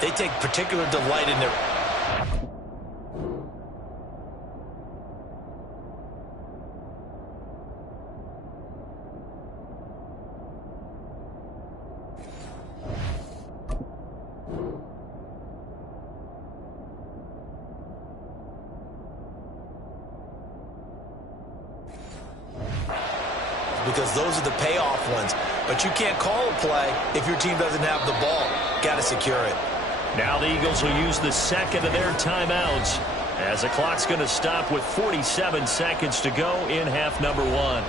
They take particular delight in their... because those are the payoff ones. But you can't call a play if your team doesn't have the ball. Got to secure it. Now the Eagles will use the second of their timeouts as the clock's going to stop with 47 seconds to go in half number one.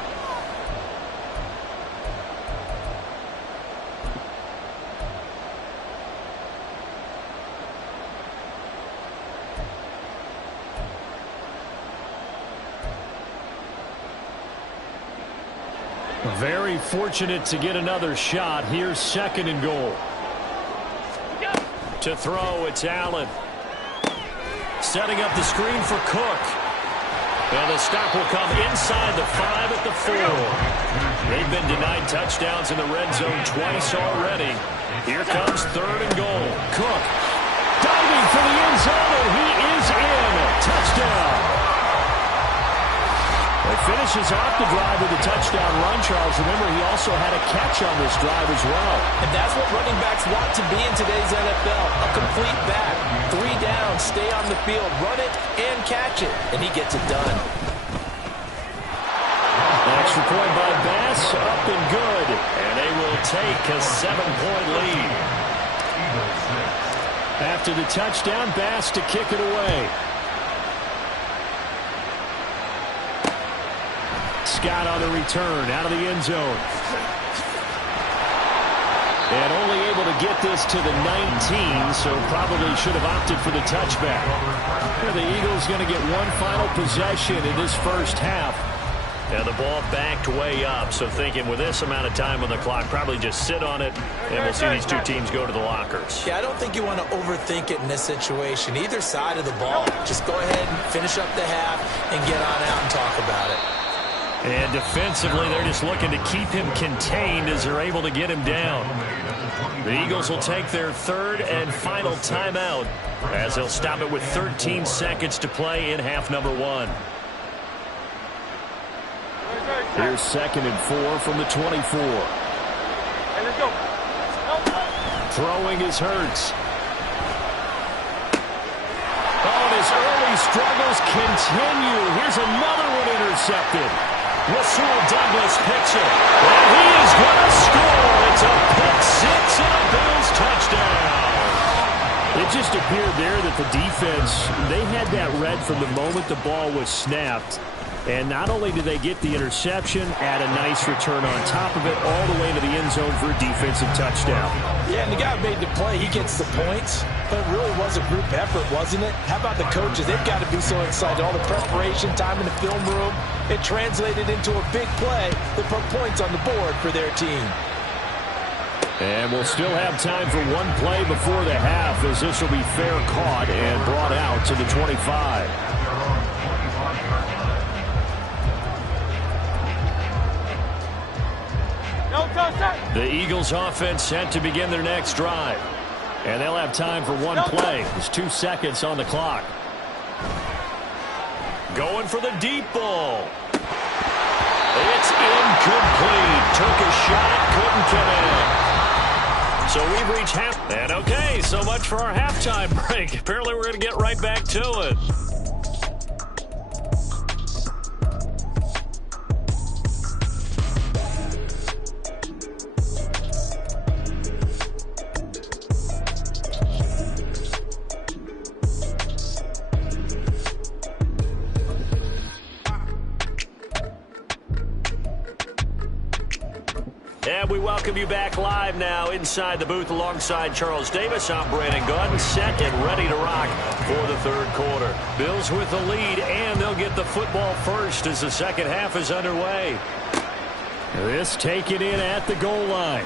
Very fortunate to get another shot. Here's second and goal. To throw, it's Allen. Setting up the screen for Cook. And the stop will come inside the 5 at the 4. They've been denied touchdowns in the red zone twice already. Here comes third and goal. Cook diving for the end zone, and he is in. Touchdown. He finishes off the drive with a touchdown run, Charles. Remember, he also had a catch on this drive as well. And that's what running backs want to be in today's NFL. A complete back. 3 down, stay on the field, run it, and catch it. And he gets it done. Extra point by Bass, up and good. And they will take a 7-point lead. After the touchdown, Bass to kick it away. Scott on the return out of the end zone. And only able to get this to the 19, so probably should have opted for the touchback. The Eagles going to get one final possession in this first half. And the ball backed way up, so thinking with this amount of time on the clock, probably just sit on it, and we'll see these two teams go to the lockers. Yeah, I don't think you want to overthink it in this situation. Either side of the ball, just go ahead and finish up the half and get on out and talk about it. And defensively, they're just looking to keep him contained as they're able to get him down. The Eagles will take their third and final timeout as they'll stop it with 13 seconds to play in half number one. Here's second and 4 from the 24. Hey, let's go. Throwing is Hurts. Oh, and his early struggles continue. Here's another one intercepted. Rasul Douglas picks it, and he is going to score. It's a pick six and a Bills touchdown. It just appeared there that the defense, they had that read from the moment the ball was snapped. And not only did they get the interception, add a nice return on top of it, all the way to the end zone for a defensive touchdown. Yeah, and the guy made the play. He gets the points. But it really was a group effort, wasn't it? How about the coaches? They've got to be so excited. All the preparation, time in the film room, it translated into a big play that put points on the board for their team. And we'll still have time for one play before the half, as this will be fair caught and brought out to the 25. The Eagles offense set to begin their next drive. And they'll have time for one play. There's 2 seconds on the clock. Going for the deep ball. It's incomplete. Took a shot, couldn't connect. So we've reached half. And okay, so much for our halftime break. Apparently we're going to get right back to it. And we welcome you back live now inside the booth alongside Charles Davis. I'm Brandon Gaudin, set and ready to rock for the third quarter. Bills with the lead, and they'll get the football first as the second half is underway. This taken in at the goal line.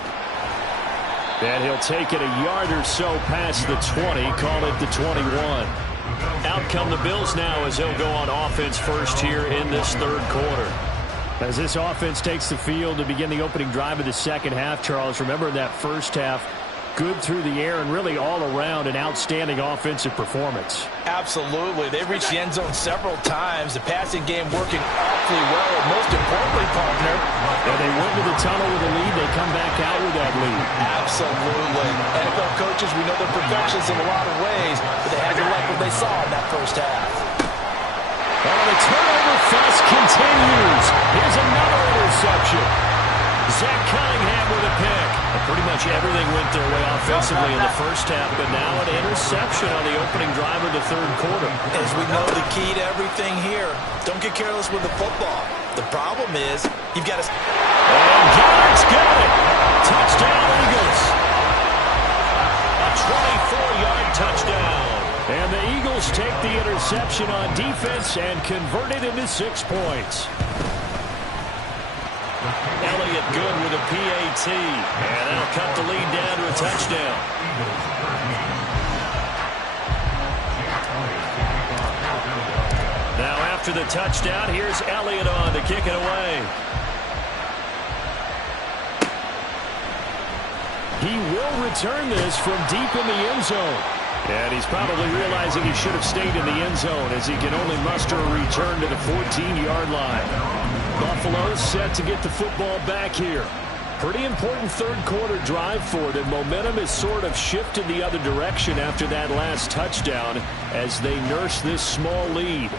And he'll take it a yard or so past the 20, call it the 21. Out come the Bills now as they'll go on offense first here in this third quarter. As this offense takes the field to begin the opening drive of the second half, Charles, remember in that first half, Good through the air and really all around an outstanding offensive performance. Absolutely. They reached the end zone several times. The passing game working awfully well. And most importantly, partner, and they went to the tunnel with a lead. They come back out with that lead. Absolutely. NFL coaches, we know they're perfectionists in a lot of ways, but they had to like what they saw in that first half. Oh, the turnover fest continues. Here's another interception. Zach Cunningham with a pick. Pretty much everything went their way offensively in the first half, but now an interception on the opening drive of the third quarter. As we know, the key to everything here, don't get careless with the football. The problem is, you've got to... And Garrett's got it. Touchdown, Eagles. A 24-yard touchdown. And the Eagles take the interception on defense and convert it into 6 points. Elliott good with a PAT, and that'll cut the lead down to a touchdown. Now after the touchdown, here's Elliott on to kick it away. He will return this from deep in the end zone. And he's probably realizing he should have stayed in the end zone as he can only muster a return to the 14-yard line. Buffalo set to get the football back here. Pretty important third quarter drive for them. Momentum has sort of shifted the other direction after that last touchdown as they nurse this small lead.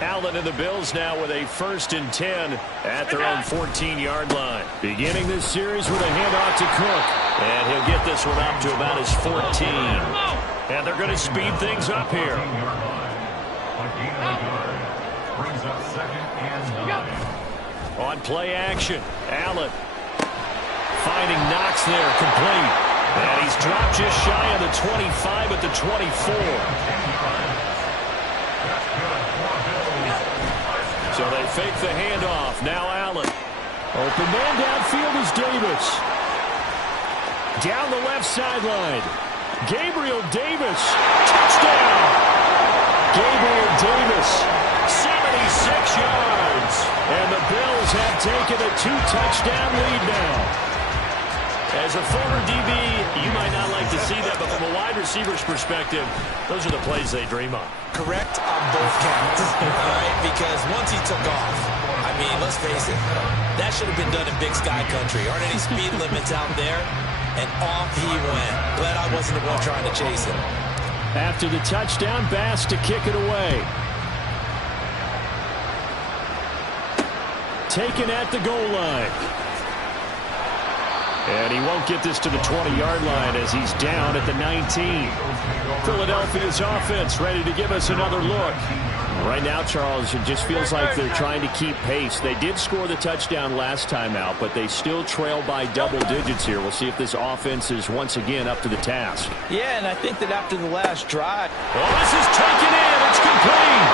Allen and the Bills now with a 1st and 10 at their own 14-yard line. Beginning this series with a handoff to Cook. And he'll get this one up to about his 14. And they're going to speed things up here. On play action, Allen finding Knox there, complete. And he's dropped just shy of the 25 at the 24. So they fake the handoff. Now Allen. Open man downfield is Davis. Down the left sideline. Gabriel Davis. Touchdown. Gabriel Davis. 76 yards. And the Bills have taken a 2-touchdown lead now. As a former DB, you might not like to see that, but from a wide receiver's perspective, those are the plays they dream of. Correct on both counts, right? Because once he took off, I mean, let's face it, that should have been done in Big Sky Country. Aren't any speed limits out there? And off he went. Glad I wasn't the one trying to chase him. After the touchdown, Bass to kick it away. Taken at the goal line. And he won't get this to the 20-yard line as he's down at the 19. Philadelphia's offense ready to give us another look. Right now, Charles, it just feels like they're trying to keep pace. They did score the touchdown last time out, but they still trail by double digits here. We'll see if this offense is once again up to the task. Yeah, and I think that after the last drive. Well, this is taken in. It's complete.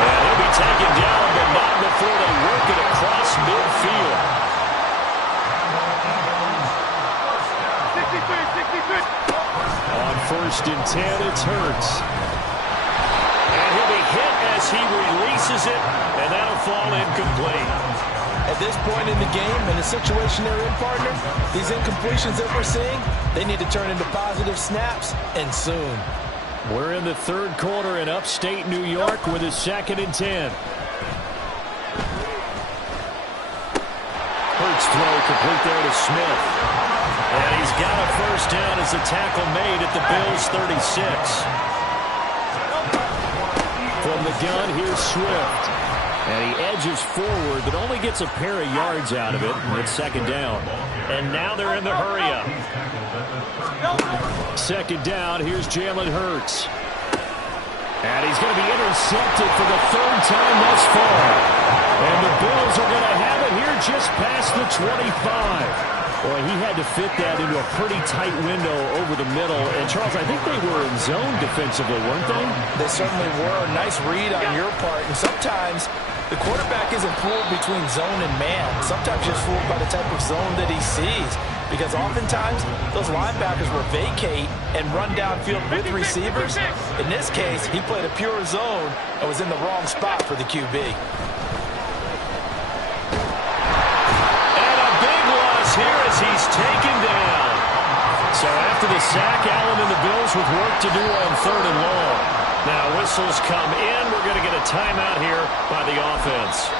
And he'll be taken down, but not before they work it across midfield. 63. On 1st and 10, it's Hurts. And he'll be hit as he releases it, and that'll fall incomplete. At this point in the game, in the situation they're in, partner, these incompletions that we're seeing, they need to turn into positive snaps, and soon. We're in the third quarter in upstate New York with a 2nd and 10. Hurts throw complete there to Smith. And he's got a first down as the tackle made at the Bills' 36. From the gun, here's Swift. And he edges forward, but only gets a pair of yards out of it. And it's 2nd down. And now they're in the hurry-up. 2nd down, here's Jalen Hurts. And he's going to be intercepted for the 3rd time thus far. And the Bills are going to have it here just past the 25. Boy, he had to fit that into a pretty tight window over the middle. And, Charles, I think they were in zone defensively, weren't they? They certainly were. Nice read on your part. And sometimes the quarterback isn't fooled between zone and man. Sometimes just fooled by the type of zone that he sees. Because oftentimes, those linebackers will vacate and run downfield with receivers. In this case, he played a pure zone and was in the wrong spot for the QB. Here as he's taken down. So after the sack, Allen and the Bills with work to do on 3rd and long. Now whistles come in. We're going to get a timeout here by the offense.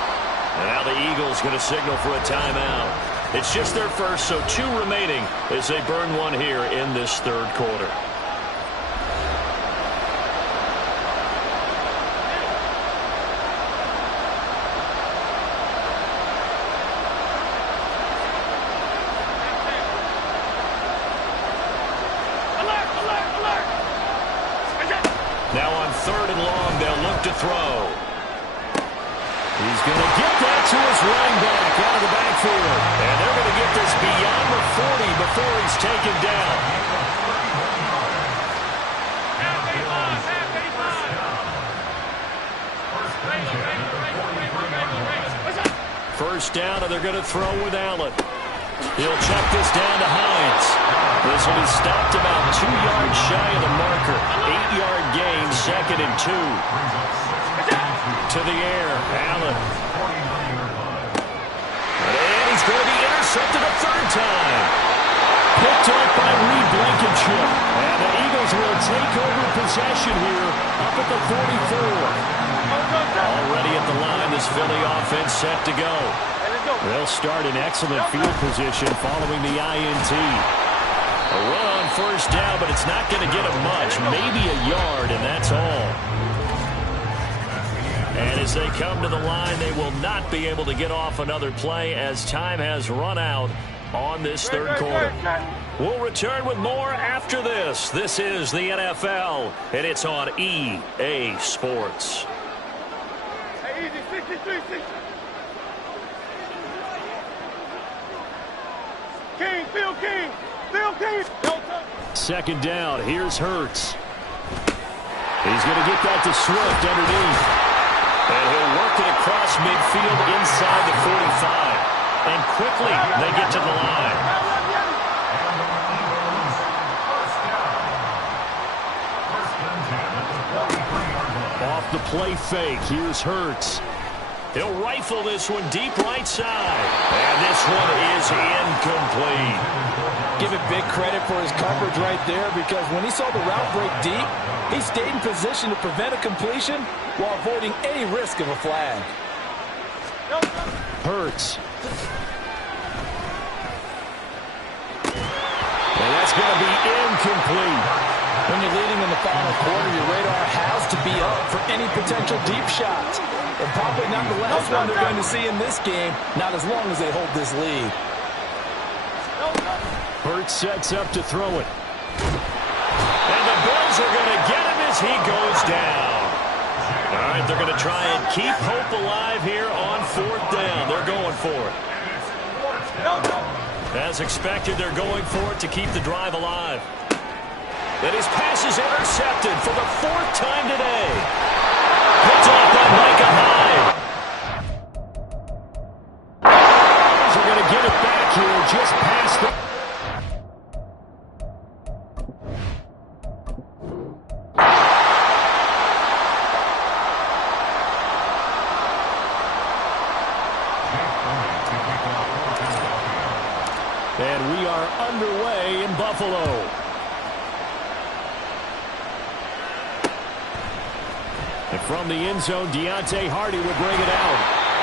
And now the Eagles going to signal for a timeout. It's just their first, so 2 remaining as they burn one here in this 3rd quarter. Now on 3rd and long, they'll look to throw. He's going to get that to his running back out of the backfield. And they're going to get this beyond the 40 before he's taken down. First down, and they're going to throw with Allen. He'll check this down to Hines. This will be stopped about 2 yards shy of the marker. 8-yard gain, 2nd and 2. To the air, Allen. And he's going to be intercepted a 3rd time. Picked up by Reed Blankenship. And the Eagles will take over possession here up at the 44. Already at the line, this Philly offense set to go. They'll start in excellent field position following the INT. A run on 1st down, but it's not going to get him much. Maybe a yard, and that's all. And as they come to the line, they will not be able to get off another play as time has run out on this 3rd quarter. We'll return with more after this. This is the NFL, and it's on EA Sports. Hey, easy, 63, 60. King, Phil King, Phil King. 2nd down, here's Hurts. He's going to get that to Swift underneath. And he'll work it across midfield inside the 45. And quickly, they get to the line. Off the play fake, here's Hurts. He'll rifle this one deep right side. And this one is incomplete. Give it big credit for his coverage right there, because when he saw the route break deep, he stayed in position to prevent a completion while avoiding any risk of a flag. Hurts. And that's going to be incomplete. When you're leading in the final quarter, your radar has to be up for any potential deep shots. And probably not the last one they're going to see in this game, not as long as they hold this lead. Hurts sets up to throw it. And the Bills are going to get him as he goes down. All right, they're going to try and keep hope alive here on 4th down. They're going for it. As expected, they're going for it to keep the drive alive. And his pass is intercepted for the 4th time today. Picked off by Micah Hyde. They're going to get it back here just past the... And we are underway in Buffalo. And from the end zone, Deontay Hardy will bring it out.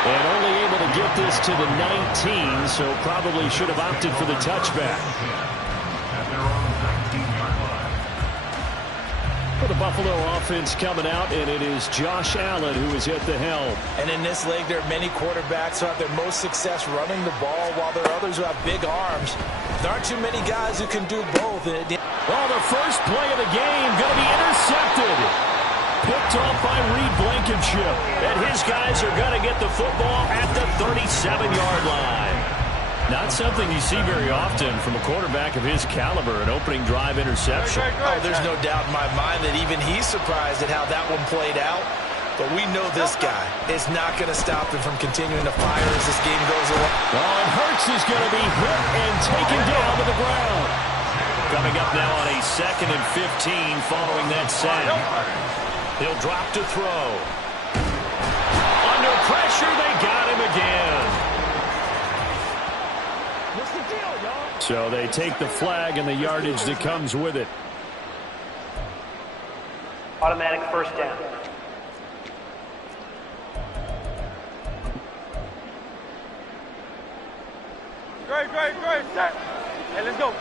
And only able to get this to the 19, so probably should have opted for the touchback. For the Buffalo offense coming out, and it is Josh Allen who is at the helm. And in this league, there are many quarterbacks who have their most success running the ball, while there are others who have big arms. There aren't too many guys who can do both. Well, the first play of the game going to be intercepted. Picked off by Reed Blankenship. And his guys are going to get the football at the 37-yard line. Not something you see very often from a quarterback of his caliber, an opening drive interception. Oh, there's no doubt in my mind that even he's surprised at how that one played out. But we know this guy is not going to stop him from continuing to fire as this game goes along. Oh, and Hurts is going to be hit and taken down to the ground. Coming up now on a 2nd and 15 following that sack. He'll drop to throw. Under pressure, they got him again. What's the deal, y'all? So they take the flag and the yardage that comes with it. Automatic first down. Great, set. Hey, let's go.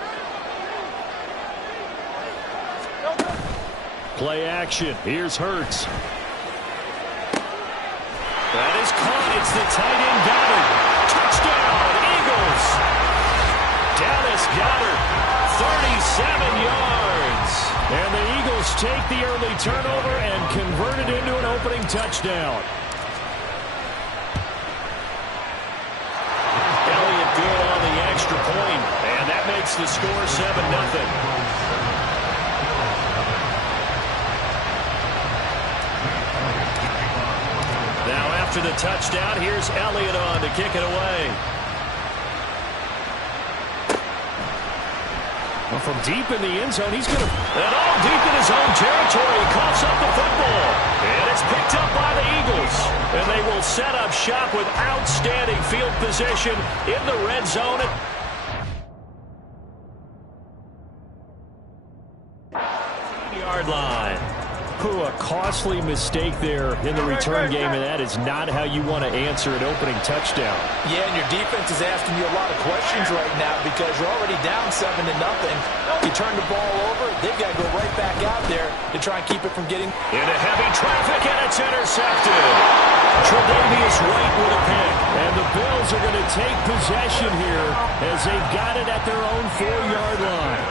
Play action. Here's Hurts. That is caught. It's the tight end Goddard. Touchdown, Eagles. Dallas Goedert, 37 yards. And the Eagles take the early turnover and convert it into an opening touchdown. Elliott good on the extra point, and that makes the score 7-0. Now after the touchdown, here's Elliott on to kick it away. Well, from deep in the end zone, he's going to... And all deep in his own territory, he coughs up the football. And it's picked up by the Eagles. And they will set up shop with outstanding field position in the red zone. Yard line. A costly mistake there in the return game, and that is not how you want to answer an opening touchdown. Yeah, and your defense is asking you a lot of questions right now because you're already down 7-0. You turn the ball over, they've got to go right back out there to try and keep it from getting... Into heavy traffic, and it's intercepted. Tre'Davious White with a pick, and the Bills are going to take possession here as they've got it at their own 4-yard line.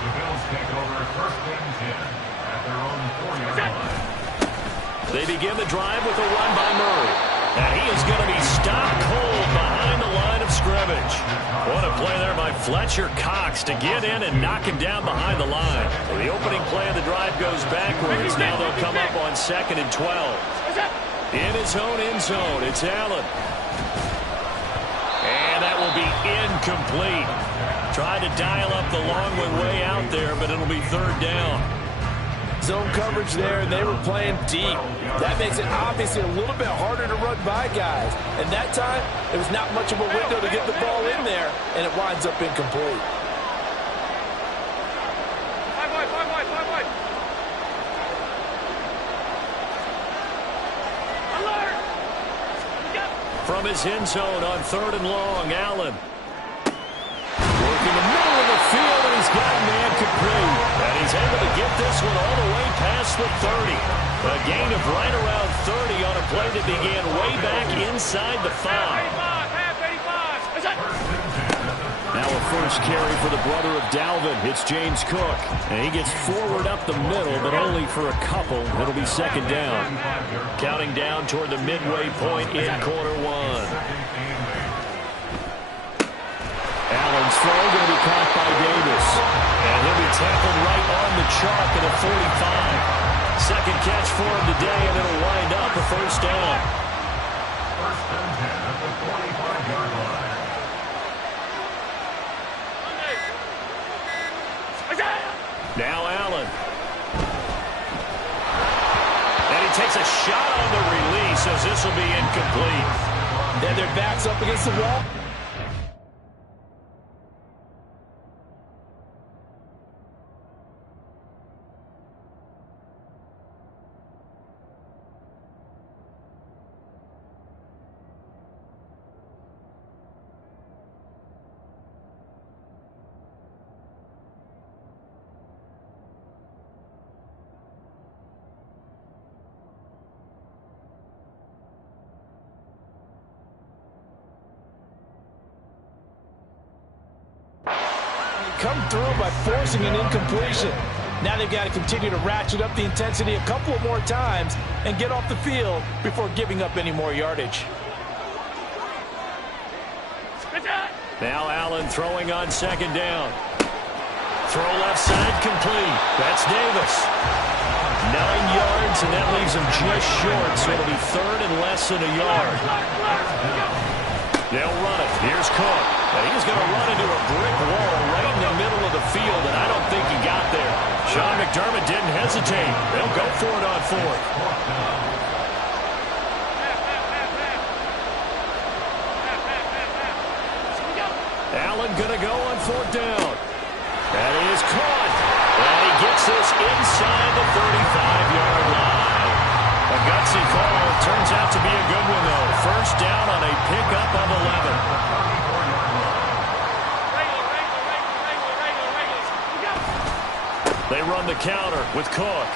The Bills take over first and 10. They begin the drive with a run by Murray. And he is going to be stopped cold behind the line of scrimmage. What a play there by Fletcher Cox to get in and knock him down behind the line. So the opening play of the drive goes backwards. Now they'll come up on 2nd and 12. In his own end zone, it's Allen. And that will be incomplete. Tried to dial up the long one way out there, but it'll be 3rd down. Zone coverage there, and they were playing deep. That makes it obviously a little bit harder to run by guys. And that time, it was not much of a window to get the ball in there, and it winds up incomplete. From his end zone on 3rd and long, Allen. Working the middle of the field, and he's got man complete. And he's able to get this one all the way past the 30. A gain of right around 30 on a play that began way back inside the 5. Now a first carry for the brother of Dalvin. It's James Cook. And he gets forward up the middle, but only for a couple. It'll be 2nd down. Counting down toward the midway point in quarter 1. Allen's throw going to be caught by Davis. And he'll be tackled right on the chalk at a 45. Second catch for him today, and it'll wind up a first down. First and 10 at the 45-yard line. Now Allen. And he takes a shot on the release as this will be incomplete. Then their backs up against the wall. Come through by forcing an incompletion. Now they've got to continue to ratchet up the intensity a couple of more times and get off the field before giving up any more yardage. Now Allen throwing on 2nd down. Throw left side complete. That's Davis. 9 yards, and that leaves him just short, so it'll be 3rd and less than a yard. They'll run it. Here's Cook. And he's going to run into a brick wall right in the middle of the field, and I don't think he got there. Sean McDermott didn't hesitate. They'll go for it on 4th. Allen going to go on 4th down. That is caught. And he gets this inside the 35-yard line. A gutsy call. Turns out to be a good one, though. First down on a pickup of 11. They run the counter with Cook.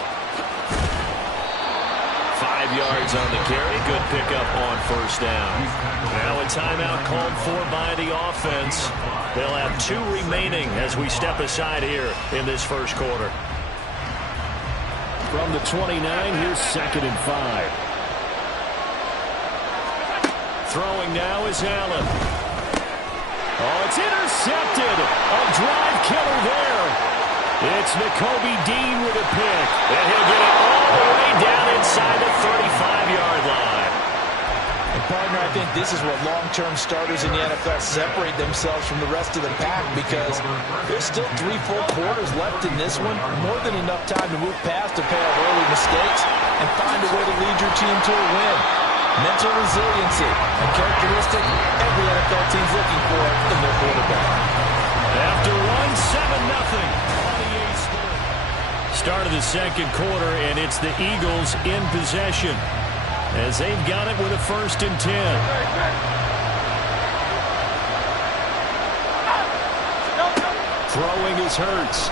5 yards on the carry. Good pickup on first down. Now a timeout called for by the offense. They'll have 2 remaining as we step aside here in this first quarter. From the 29, here's 2nd and 5. Throwing now is Allen. Oh, it's intercepted. A drive killer there. It's Nakobe Dean with a pick. And he'll get it all the way down inside the 35-yard line. And partner, I think this is what long-term starters in the NFL separate themselves from the rest of the pack, because there's still 3 full quarters left in this one. More than enough time to move past a pair of early mistakes and find a way to lead your team to a win. Mental resiliency, a characteristic every NFL team's looking for in their quarterback. After 1-7-0. Start of the second quarter, and it's the Eagles in possession as they've got it with a 1st and 10. Throwing is Hurts.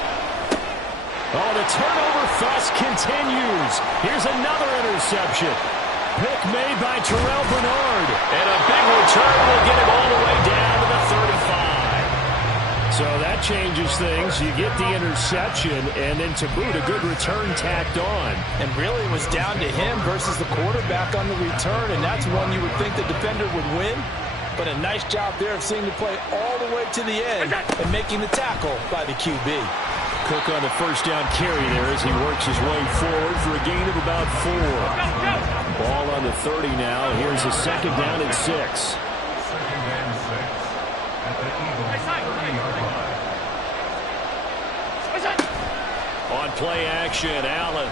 Oh, the turnover fuss continues. Here's another interception. Pick made by Terrell Bernard. And a big return will get him all the way down to the 35. So that changes things. You get the interception, and then to boot, a good return tacked on. And really it was down to him versus the quarterback on the return, and that's one you would think the defender would win. But a nice job there of seeing the play all the way to the end and making the tackle by the QB. Cook on the first down carry there as he works his way forward for a gain of about 4. Ball on the 30 now. Here's a 2nd down and 6. 2nd and 6 at the Eagles 30-yard line. On play action, Allen.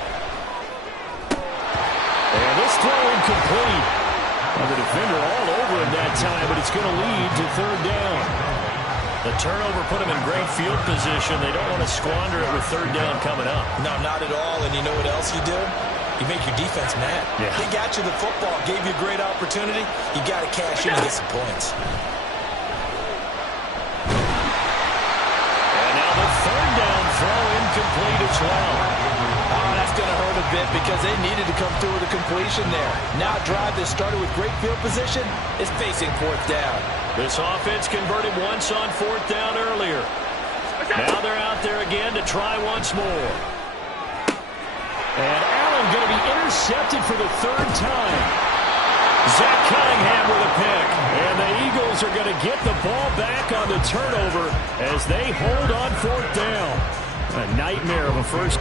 And this throw incomplete. Well, the defender all over him that time, but it's going to lead to 3rd down. The turnover put him in great field position. They don't want to squander it with 3rd down coming up. No, not at all. And you know what else you do? You make your defense mad. Yeah. They got you the football, gave you a great opportunity. You got to cash in and get some points. And now the 3rd down throw incomplete as well. Oh, that's going to hurt a bit because they needed to come through with a completion there. Now a drive that started with great field position is facing 4th down. This offense converted once on 4th down earlier. Now they're out there again to try once more. And Allen going to be intercepted for the 3rd time. Zach Cunningham with a pick. And the Eagles are going to get the ball back on the turnover as they hold on 4th down. A nightmare of a first.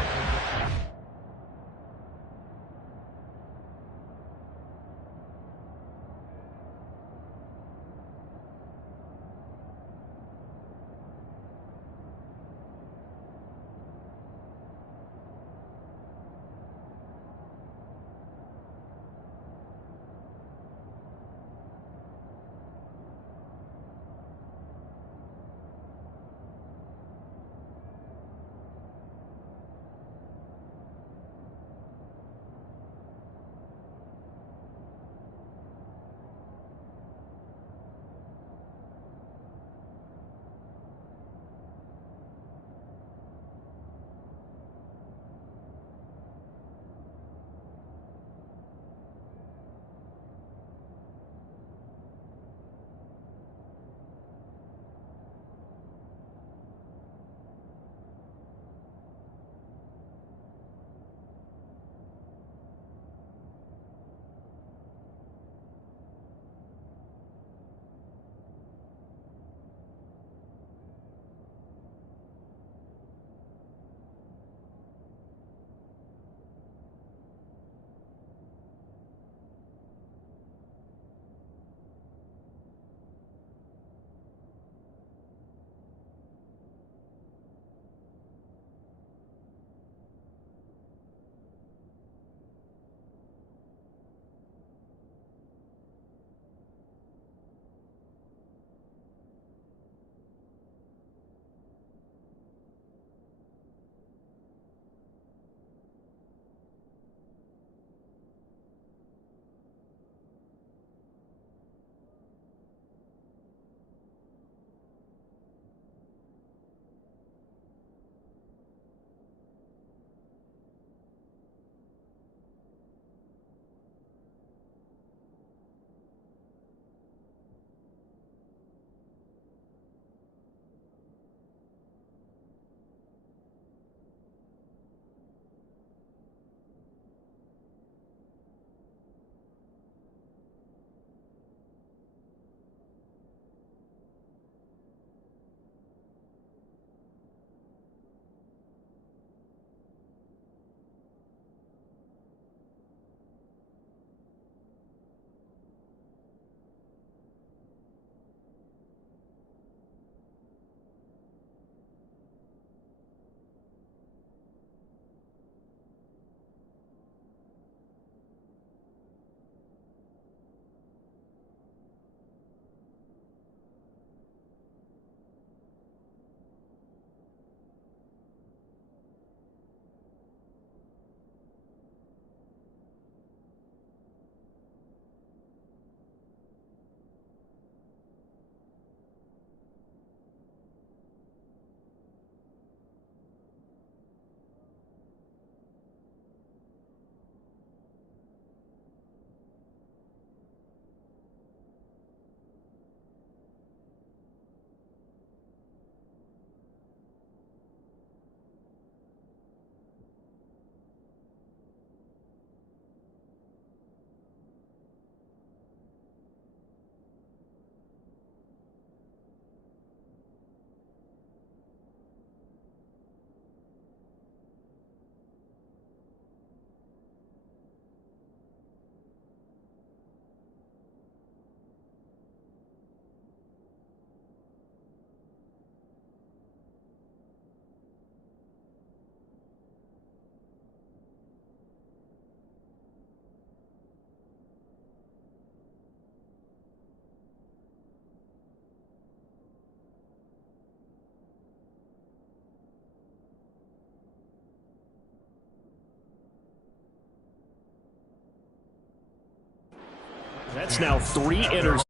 now 3 interceptions.